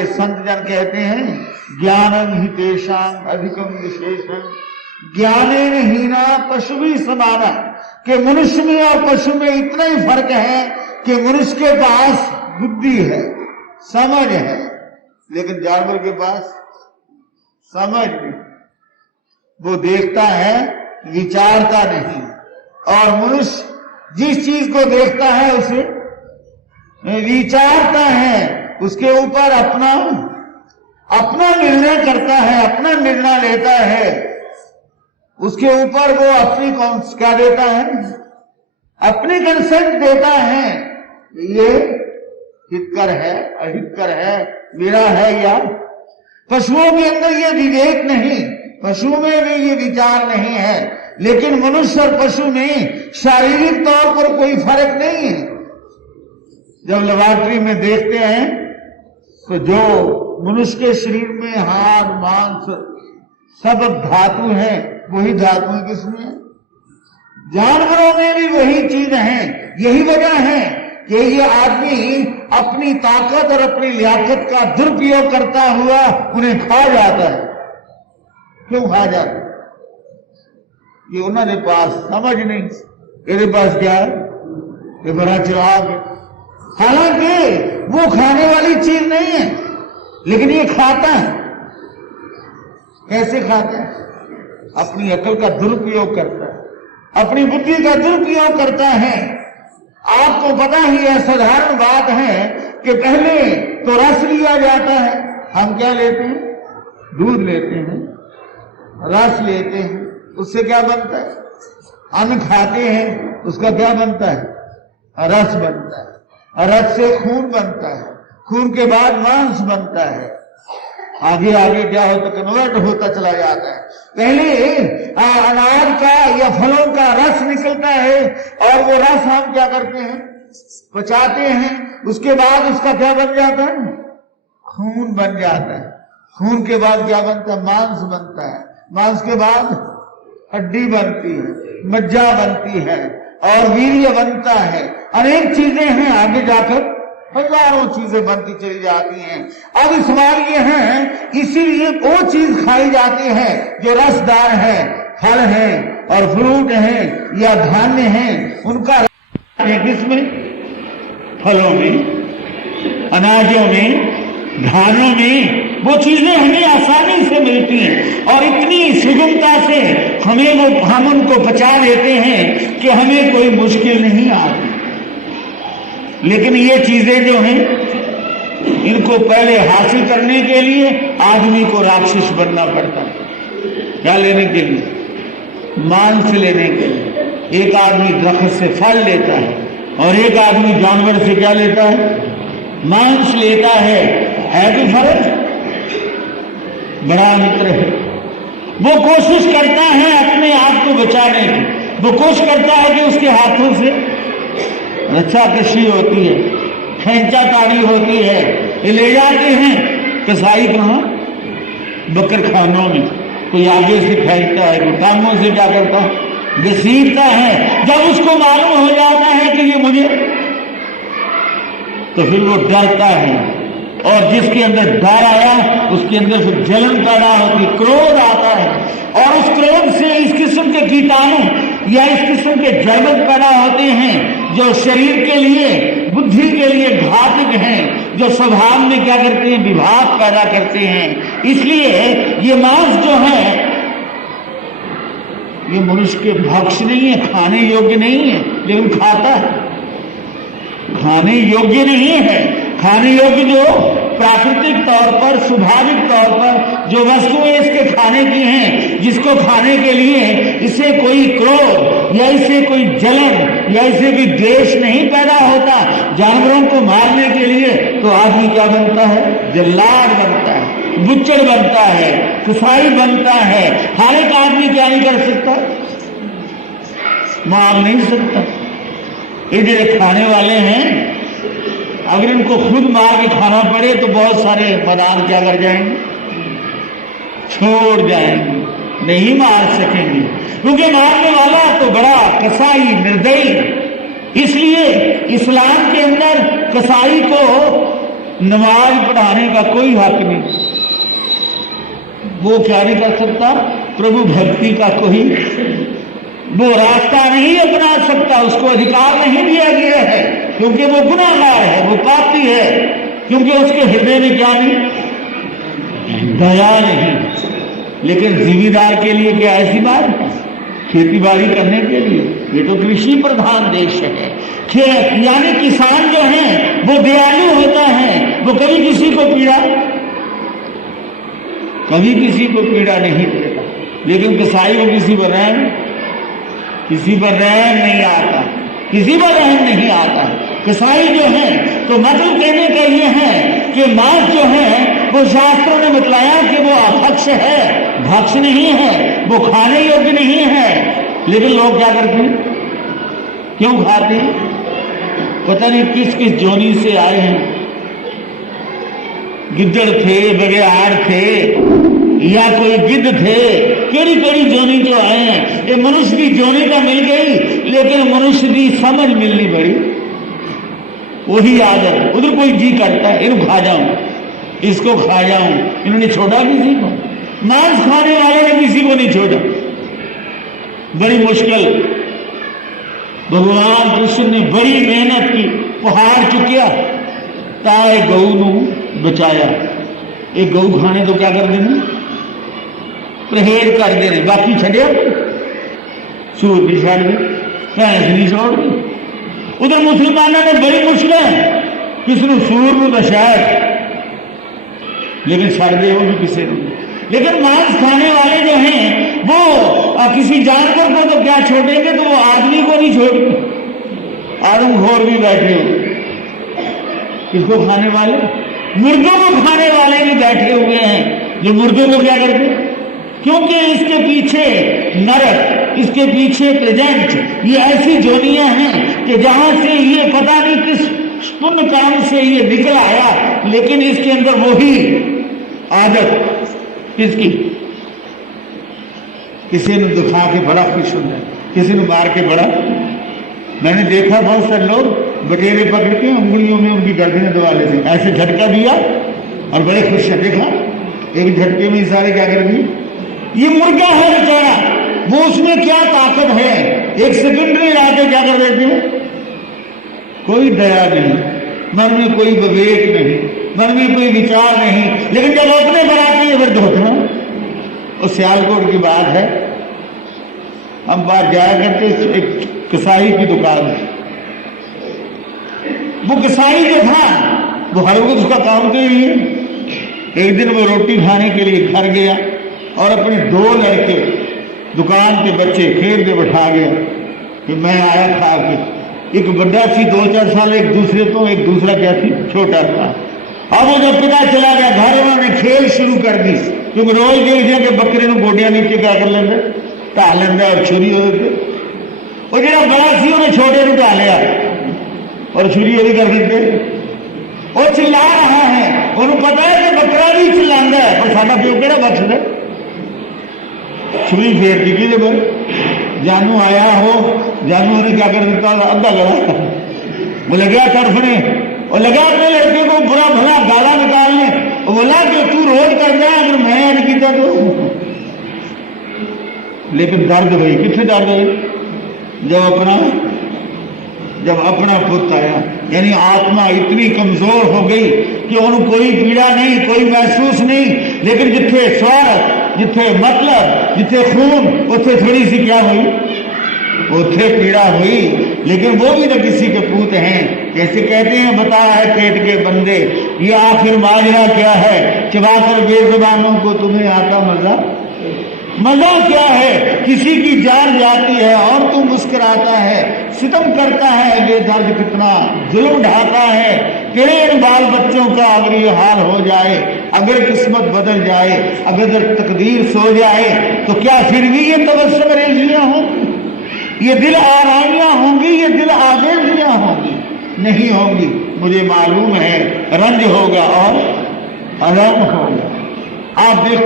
के संत जन कहते हैं, ज्ञानम ही तेषां अधिकम विशेषण ज्ञानेन हीना पशु भी समाना, कि मनुष्य में और पशु में इतना ही फर्क है कि मनुष्य के पास बुद्धि है, समझ है, लेकिन जानवर के पास समझ नहीं, वो देखता है, विचारता नहीं। और मनुष्य जिस चीज को देखता है उसे विचारता है, उसके ऊपर अपना निर्णय करता है, अपना निर्णय लेता है, उसके ऊपर वो अपनी क्या देता है, अपनी कंसेंट देता है, ये हितकर है, अहितकर है, मेरा है या। पशुओं के अंदर ये विवेक नहीं, पशुओं में भी ये विचार नहीं है, लेकिन मनुष्य और पशु में शारीरिक तौर पर कोई फर्क नहीं है। जब लेबोरेटरी में देखते हैं तो जो मनुष्य के शरीर में हाड़ मांस सब धातु है, वही धातु किसमें है? जानवरों में भी वही चीज है। यही वजह है कि ये आदमी अपनी ताकत और अपनी लियाकत का दुरुपयोग करता हुआ उन्हें खा जाता है। क्यों खा जाता है? ये उन्होंने पास समझ नहीं, मेरे पास क्या है, ये बड़ा चिराग है। हालांकि वो खाने वाली चीज नहीं है, लेकिन ये खाता है। कैसे खाता है? अपनी अकल का दुरुपयोग करता है, अपनी बुद्धि का दुरुपयोग करता है। आपको पता ही है, साधारण बात है कि पहले तो रस लिया जाता है। हम क्या लेते हैं? दूध लेते हैं, रस लेते हैं, उससे क्या बनता है? अन्न खाते हैं, उसका क्या बनता है? रस बनता है। रस से खून बनता है, खून के बाद मांस बनता है, आगे आगे क्या होता, कन्वर्ट होता चला जाता है। पहले अनाज का या फलों का रस निकलता है, और वो रस हम क्या करते हैं? पचाते हैं। उसके बाद उसका क्या बन जाता है? खून बन जाता है। खून के बाद क्या बनता है? मांस बनता है। मांस के बाद हड्डी बनती है, मज्जा बनती है, और वीर्य बनता है। अनेक चीजें हैं, आगे जाकर हजारों चीजें बनती चली जाती हैं। अब सवाल ये है, इसीलिए वो चीज खाई जाती है जो रसदार है, फल है और फ्रूट है या धान्य है, उनका किसमें? फलों में, अनाजों में, धानों में। वो चीजें हमें आसानी से मिलती हैं और इतनी सुगमता से हम उनको पचा लेते हैं कि हमें कोई मुश्किल नहीं आती। लेकिन ये चीजें जो हैं, इनको पहले हासिल करने के लिए आदमी को राक्षस बनना पड़ता है। क्या लेने के लिए? मांस लेने के लिए। एक आदमी दरख्त से फल लेता है और एक आदमी जानवर से क्या लेता है? मांस लेता है कोई फर्क? बड़ा अंतर है। वो कोशिश करता है अपने आप को बचाने की, वो कोशिश करता है कि उसके हाथों से रक्षा कशी होती है, खींचा ताड़ी होती है। ये ले जाते हैं कसाई कहाँ? बकर खानों में। कोई आगे से खींचता है, कोई टांगों से क्या करता है? घसीटता है। जब उसको मालूम हो जाता है कि ये मुझे, तो फिर वो डरता है, और जिसके अंदर डर आया उसके अंदर फिर जलन पैदा होती, क्रोध आता है, और उस क्रोध से इस किस्म के कीटाणु या इस किस्म के जर्मन पैदा होते हैं जो शरीर के लिए, बुद्धि के लिए घातक हैं, जो स्वभाव में क्या करते हैं? विभाग पैदा करते हैं। इसलिए ये मांस जो है, ये मनुष्य के भक्ष नहीं है, खाने योग्य नहीं है, लेकिन खाता है। खाने योग्य नहीं है। खाने योग्य जो प्राकृतिक तौर पर, स्वाभाविक तौर पर जो वस्तुएं इसके खाने की हैं, जिसको खाने के लिए इसे कोई क्रोध या इसे कोई जलन या इसे भी द्वेष नहीं पैदा होता। जानवरों को मारने के लिए तो आदमी क्या बनता है? जल्लाद बनता है, बुच्चड़ बनता है, कसाई बनता है। हर एक आदमी क्या नहीं कर सकता? मार नहीं सकता। ये जो खाने वाले हैं, अगर इनको खुद मार के खाना पड़े तो बहुत सारे मैदान क्या कर जाएंगे? छोड़ जाएंगे, नहीं मार सकेंगे, क्योंकि मारने वाला तो बड़ा कसाई, निर्दयी। इसलिए इस्लाम के अंदर कसाई को नमाज पढ़ाने का कोई हक नहीं, वो क्या नहीं कर सकता, प्रभु भक्ति का कोई वो रास्ता नहीं अपना सकता, उसको अधिकार नहीं दिया गया है, क्योंकि वो गुनाहगार है, वो पापी है, क्योंकि उसके हृदय में क्या नहीं, दया नहीं। लेकिन जिम्मेदार के लिए क्या ऐसी बात, खेती बाड़ी करने के लिए, ये तो कृषि प्रधान देश है, यानी किसान जो है वो दयालु होता है, वो कभी किसी को पीड़ा नहीं देता। लेकिन कसाई को किसी पर रहम नहीं आता। कसाई जो है, तो मतलब कहने का ये है कि मांस जो है वो शास्त्रों ने बतलाया कि वो अभक्ष है, भक्ष नहीं है, वो खाने योग्य नहीं है। लेकिन लोग क्या करते हैं, क्यों खाते हैं, पता नहीं किस किस जोनी से आए हैं, गिद्दड़ थे, बगेहाड़ थे, या कोई गिद्ध थे, केड़ी केड़ी जोनी जो आए हैं, ये मनुष्य की जोनी का मिल गई, लेकिन मनुष्य की समझ मिलनी बड़ी वही आदत। उधर कोई जी करता है इनको खा जाऊं, इसको खा जाऊं, इन्होंने छोड़ा किसी को, मांस खाने वाले ने किसी को नहीं छोड़ा। बड़ी मुश्किल भगवान कृष्ण ने बड़ी मेहनत की, पहाड़ चुकिया ताए गऊ नू बचाया। एक गऊ खाने तो क्या कर देने, परहेज कर देने, बाकी छड़िया सूर भी छड़ गए, भैंस नहीं छोड़ दी। उधर मुसलमानों ने बड़ी मुश्किल किसी सूर में बचाया, लेकिन छड़ दे वो भी किसी ने। लेकिन मांस खाने वाले जो हैं वो किसी जानवर को तो क्या छोड़ेंगे, तो वो आदमी को नहीं छोड़ते। आदमखोर भी बैठे हो, किसको खाने वाले, मुर्गों को खाने वाले भी बैठे हुए हैं, जो मुर्गों को क्या करते, क्योंकि इसके पीछे नरक, इसके पीछे प्रेजेंट, ये ऐसी जोनियां हैं कि जहां से ये पता नहीं किस पुण्य काम से ये निकल आया, लेकिन इसके अंदर वही आदत किसकी, किसी ने दिखा के बड़ा खुश होता है, किसी ने मार के बड़ा। मैंने देखा बहुत सारे लोग बटेरे पकड़ के उंगलियों में उनकी गर्दनें दबा लेते, ऐसे झटका दिया और बड़े खुश है। देखा एक झटके में सारे क्या कर दिए। ये मुर्गा है बेचारा, वो उसमें क्या ताकत है, एक सेकंड में आके क्या कर देते हैं, कोई दया नहीं, मन में कोई विवेक नहीं, मन में कोई विचार नहीं। लेकिन जब अपने पर आते हैं फिर धोतना। और सियालकोट की बात है, हम बाहर जाया करते एक कसाई की दुकान है, वो कसाई जो था वो हर वक्त उसका काम के लिए। एक दिन वो रोटी खाने के लिए घर गया और अपने 2 लड़के दुकान के बच्चे खेत में बैठा गया कि मैं आया खा के। एक बड़ा सी 2-4 साल, एक दूसरा क्या थी, छोटा था। अब वो जब पिता चला गया घर, उन्होंने खेल शुरू कर दी, क्योंकि रोज देख दिया कि बकरे को गोडियां नीचे क्या कर लेंगे, ढा लेंगे और छुरी हो देते। और जो बड़ा सी उन्हें छोटे को ढा लिया और छुरी हो कर देते। और चिल्ला रहा है, उन्हें पता है कि बकरा भी चिल्लांदा है, पर साडा प्यो केड़ा बख्श दे। छुरी फेर दी कि जानू आया हो, जानू ने क्या कर देता, अद्धा गला वो लगा तड़फने और लगा अपने लड़के को बुरा भला गाला निकालने और बोला कि तू रोज कर दे, अगर मैं नहीं किया तो। लेकिन दर्द भाई कितने दर्द है जब अपना पुत्र आया, यानी आत्मा इतनी कमजोर हो गई कि उन्हें कोई पीड़ा नहीं, कोई महसूस नहीं। लेकिन जिथे स्वार्थ, जिथे मतलब, जिथे खून, उथे थोड़ी सी क्या हुई, उथे पीड़ा हुई। लेकिन वो भी तो किसी के पूत हैं। कैसे कहते हैं, बताया है पेट के बंदे, ये आखिर माजरा क्या है, चबाकर बेजुबानों को तुम्हें आता मजा क्या है। किसी की जान जाती है और तू मुस्कुराता है, सितम करता है, ये दर्द कितना जुल्म ढाता है। तेरे इन बाल बच्चों का अगर ये हाल हो जाए, अगर किस्मत बदल जाए, अगर तकदीर सो जाए, तो क्या फिर भी ये तबस्सुम रेजियां होंगी, ये दिल आरामियां होंगी, ये दिल आवेजियां होंगी? नहीं होंगी। मुझे मालूम है रंज होगा और अलम होगा। आप देख